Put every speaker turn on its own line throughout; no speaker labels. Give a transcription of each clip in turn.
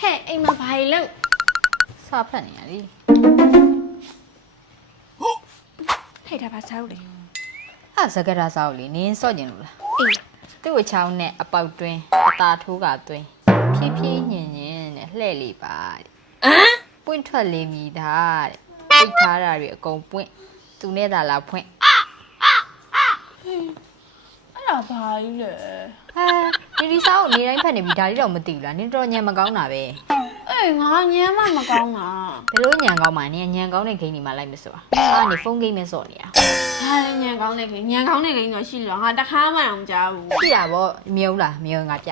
ဟဲ့အိမ်မှာဘာလို့
စာဖတ်နေရလေ
ဟဲ့ဒါဘာစားလို့လဲ
ဟာစကရာစာကိုလေနင်းစော့ကျင်လို့လား
အေး
သူ့ကိုချောင်းနဲ့အပေါက်တွင်းအตาထိုးကတွင်းဖြည်းဖြည်းညင်ညင်နဲ့လှဲ့လေးပါတဲ့
ဟမ်
ပွင့်ထွက်လေးမြည်တာတဲ့ပိတ်ထားတာတွေအကုန်ပွင့်သူနဲ့သာလာဖွင့်
အဲ့ဒါဘာကြီးလဲ
ဟာ ဒီဒီစာကိုနေတိုင်းဖတ်နေပြီဒါလေးတော့မသိဘူးလားနင်းတော်ညံမကောင်းတာပဲ
အေးငါညမ်းမမကောင်းတာ
ဘယ်လိုညံကောင်းမှနင်းညံကောင်းတဲ့ဂိမ်းဒီမှာလိုက်မစို့อ่ะဟာနေဖုန်းဂိမ်းနဲ့စော့နေတာ
ဟာလည်းညမ်းကောင်းတဲ့ကိညမ်းကောင်းတဲ့ကိတော့ရှိလို့ငါတခါမှတော့မကြားဘူး
ကြည့်တာဗောမြုံလားမြုံငါပြ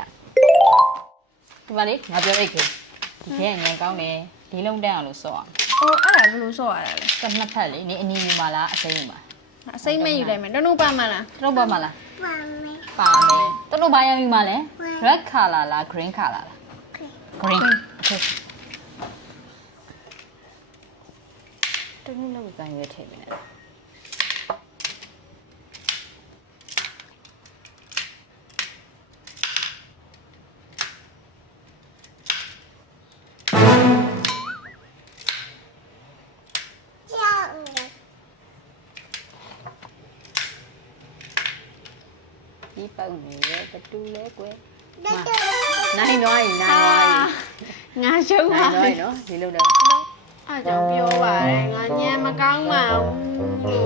ဒီမှာလေငါပြောလိုက်ခဲ့ဒီခဲညံကောင်းတယ်ဒီလုံးတန်းအောင်လို့စော့အောင်
အော်အဲ့ဒါဘယ်လိုဆော့ရတာလဲ
ကနှစ်ဖက်လေနေအနီယူမှာလားအစိမ်းယူမှာ
အစိမ့်မဲ့ယူလိုက်မယ်တနုပါမလား
တို့ပါမလား
ပါမယ်
ပါမယ်တို့ဘာရောင်ယူမှာလဲ red color လား green color လား green okay တို့လည်းကန်ရွေးထည့်ပေးနေတယ် ဒီပေါက်နေတယ်ဘတူလဲကွယ်
ဒါတော့
နိုင်သွားပြီနိုင်သွားပြီ
ငါရှုံး
နို
ပါ
င်သွား
ပြီ
ပြီနော်ဒီလိုတော့
အားကြောင့်ပြောပါတယ်ငါညမ်းမကောင်းပါဘူး